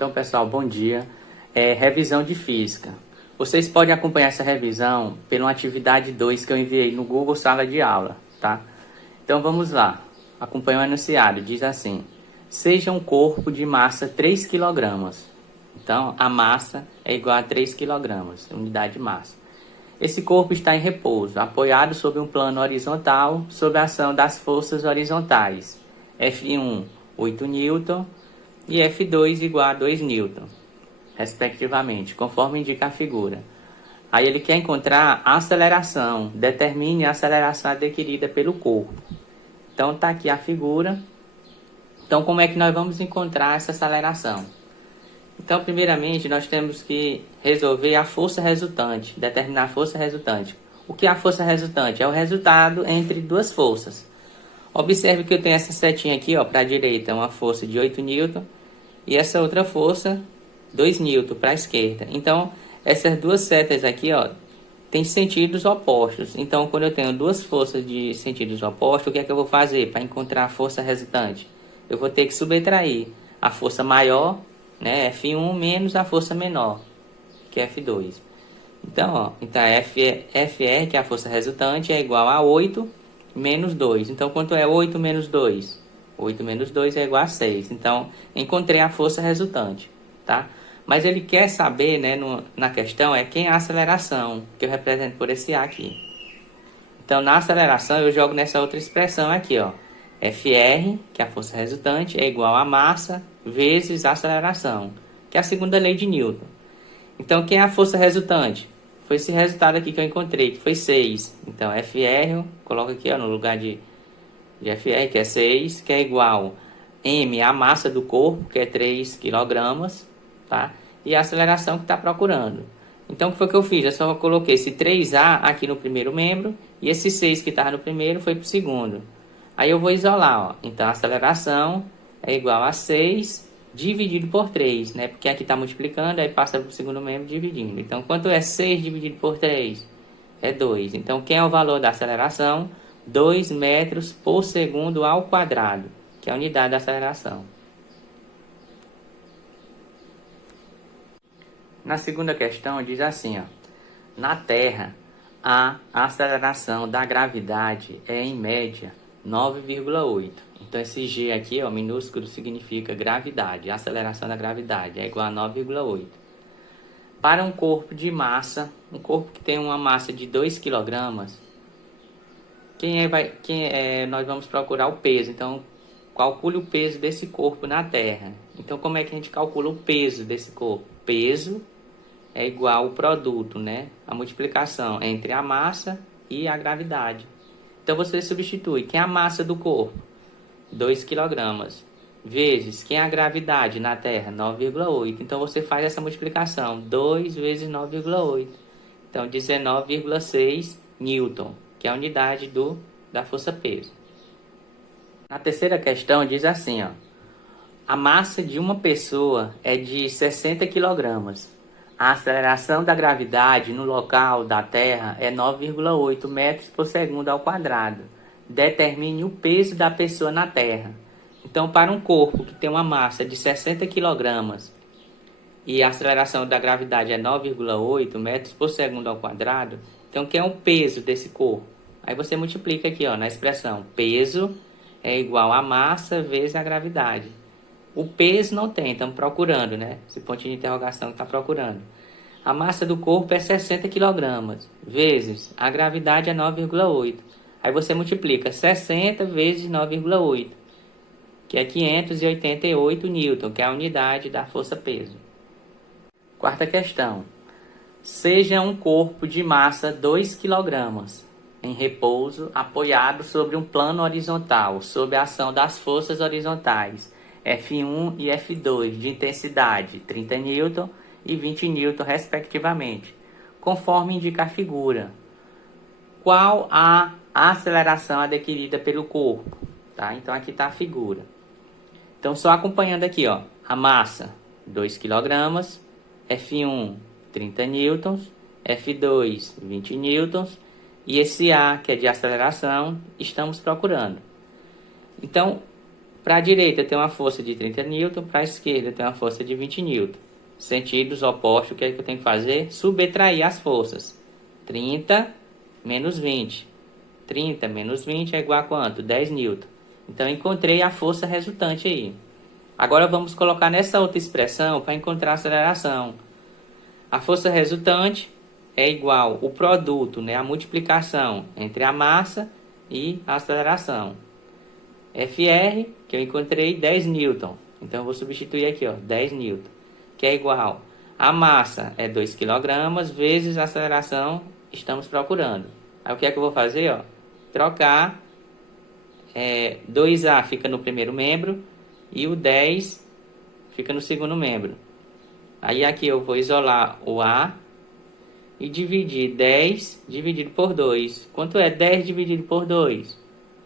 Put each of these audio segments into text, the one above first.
Então, pessoal, bom dia. Revisão de física. Vocês podem acompanhar essa revisão pela atividade 2 que eu enviei no Google Sala de Aula, tá? Então, vamos lá. Acompanhe o enunciado. Diz assim: seja um corpo de massa 3 kg. Então, a massa é igual a 3 kg, unidade de massa. Esse corpo está em repouso, apoiado sobre um plano horizontal, sob a ação das forças horizontais. F1, 8 N, e F2 igual a 2 N, respectivamente, conforme indica a figura. Aí ele quer encontrar a aceleração, determine a aceleração adquirida pelo corpo. Então está aqui a figura. Então como é que nós vamos encontrar essa aceleração? Então primeiramente nós temos que resolver a força resultante, determinar a força resultante. O que é a força resultante? É o resultado entre duas forças. Observe que eu tenho essa setinha aqui, para a direita, uma força de 8 N, e essa outra força, 2 N para a esquerda. Então, essas duas setas aqui, têm sentidos opostos. Então, quando eu tenho duas forças de sentidos opostos, o que é que eu vou fazer para encontrar a força resultante? Eu vou ter que subtrair a força maior, né, F1, menos a força menor, que é F2. Então, FR, que é a força resultante, é igual a 8 menos 2. Então, quanto é 8 menos 2? 8 menos 2 é igual a 6. Então, encontrei a força resultante, tá? Mas ele quer saber, né, na questão, quem é a aceleração, que eu represento por esse A aqui. Então, na aceleração, eu jogo nessa outra expressão aqui, FR, que é a força resultante, é igual a massa vezes a aceleração, que é a segunda lei de Newton. Então, quem é a força resultante? Foi esse resultado aqui que eu encontrei, que foi 6. Então, FR, coloco aqui no lugar de FR, que é 6, que é igual M, a massa do corpo, que é 3 kg, tá? E a aceleração que está procurando. Então, o que foi que eu fiz? Eu só coloquei esse 3A aqui no primeiro membro, e esse 6 que estava no primeiro foi para o segundo. Aí eu vou isolar, Então, a aceleração é igual a 6 dividido por 3, né? Porque aqui está multiplicando, aí passa para o segundo membro dividindo. Então, quanto é 6 dividido por 3? É 2. Então, quem é o valor da aceleração? 2 metros por segundo ao quadrado, que é a unidade da aceleração. Na segunda questão, diz assim, na Terra, a aceleração da gravidade é, em média, 9,8. Então, esse G aqui, minúsculo, significa gravidade. A aceleração da gravidade é igual a 9,8. Para um corpo de massa, um corpo que tem uma massa de 2 kg, nós vamos procurar o peso. Então, calcule o peso desse corpo na Terra. Então, como é que a gente calcula o peso desse corpo? Peso é igual ao produto, né? A multiplicação entre a massa e a gravidade. Então, você substitui. Quem é a massa do corpo? 2 kg. Vezes, quem é a gravidade na Terra? 9,8. Então, você faz essa multiplicação. 2 vezes 9,8. Então, 19,6 Newton, que é a unidade da força-peso. Na terceira questão, diz assim, a massa de uma pessoa é de 60 kg. A aceleração da gravidade no local da Terra é 9,8 metros por segundo ao quadrado. Determine o peso da pessoa na Terra. Então, para um corpo que tem uma massa de 60 kg e a aceleração da gravidade é 9,8 metros por segundo ao quadrado, então, que é o peso desse corpo? Aí você multiplica aqui, na expressão. Peso é igual a massa vezes a gravidade. O peso não tem, estamos procurando, né? Esse pontinho de interrogação que está procurando. A massa do corpo é 60 kg, vezes a gravidade é 9,8. Aí você multiplica 60 vezes 9,8, que é 588 Newton, que é a unidade da força-peso. Quarta questão. Seja um corpo de massa 2 kg, em repouso, apoiado sobre um plano horizontal, sob a ação das forças horizontais, F1 e F2, de intensidade 30 N e 20 N, respectivamente, conforme indica a figura. Qual a aceleração adquirida pelo corpo? Tá? Então, aqui está a figura. Então, só acompanhando aqui, a massa, 2 kg, F1, 30 N, F2, 20 N, e esse A, que é de aceleração, estamos procurando. Então, Para a direita tem uma força de 30 N, para a esquerda tem uma força de 20 N. Sentidos opostos, o que é que eu tenho que fazer? Subtrair as forças. 30 menos 20. 30 menos 20 é igual a quanto? 10 N. Então, encontrei a força resultante aí. Agora, vamos colocar nessa outra expressão para encontrar a aceleração. A força resultante é igual ao produto, né, a multiplicação entre a massa e a aceleração. FR, que eu encontrei, 10 N. Então, eu vou substituir aqui, ó, 10 N. Que é igual a massa é 2 kg vezes a aceleração estamos procurando. Aí o que é que eu vou fazer? Ó? Trocar, 2A fica no primeiro membro e o 10 fica no segundo membro. Aí aqui eu vou isolar o A e dividir 10 dividido por 2. Quanto é 10 dividido por 2?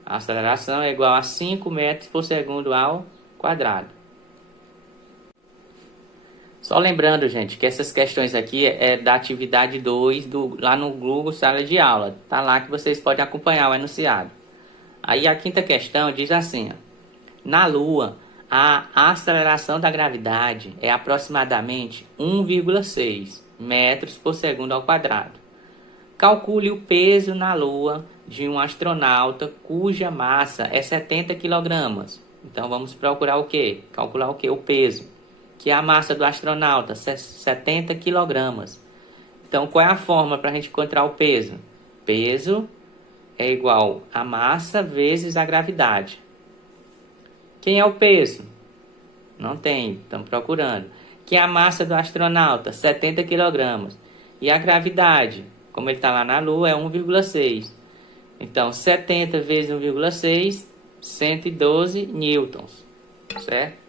A aceleração é igual a 5 metros por segundo ao quadrado. Só lembrando, gente, que essas questões aqui é da atividade 2 lá no Google Sala de Aula. Tá lá que vocês podem acompanhar o enunciado. Aí a quinta questão diz assim, ó, na Lua, a aceleração da gravidade é aproximadamente 1,6 metros por segundo ao quadrado. Calcule o peso na Lua de um astronauta cuja massa é 70 kg. Então vamos procurar o quê? Calcular o quê? O peso. Que é a massa do astronauta, 70 kg. Então, qual é a fórmula para a gente encontrar o peso? Peso é igual a massa vezes a gravidade. Quem é o peso? Não tem, estamos procurando. Que é a massa do astronauta? 70 kg. E a gravidade, como ele está lá na Lua, é 1,6. Então, 70 vezes 1,6, 112 newtons. Certo?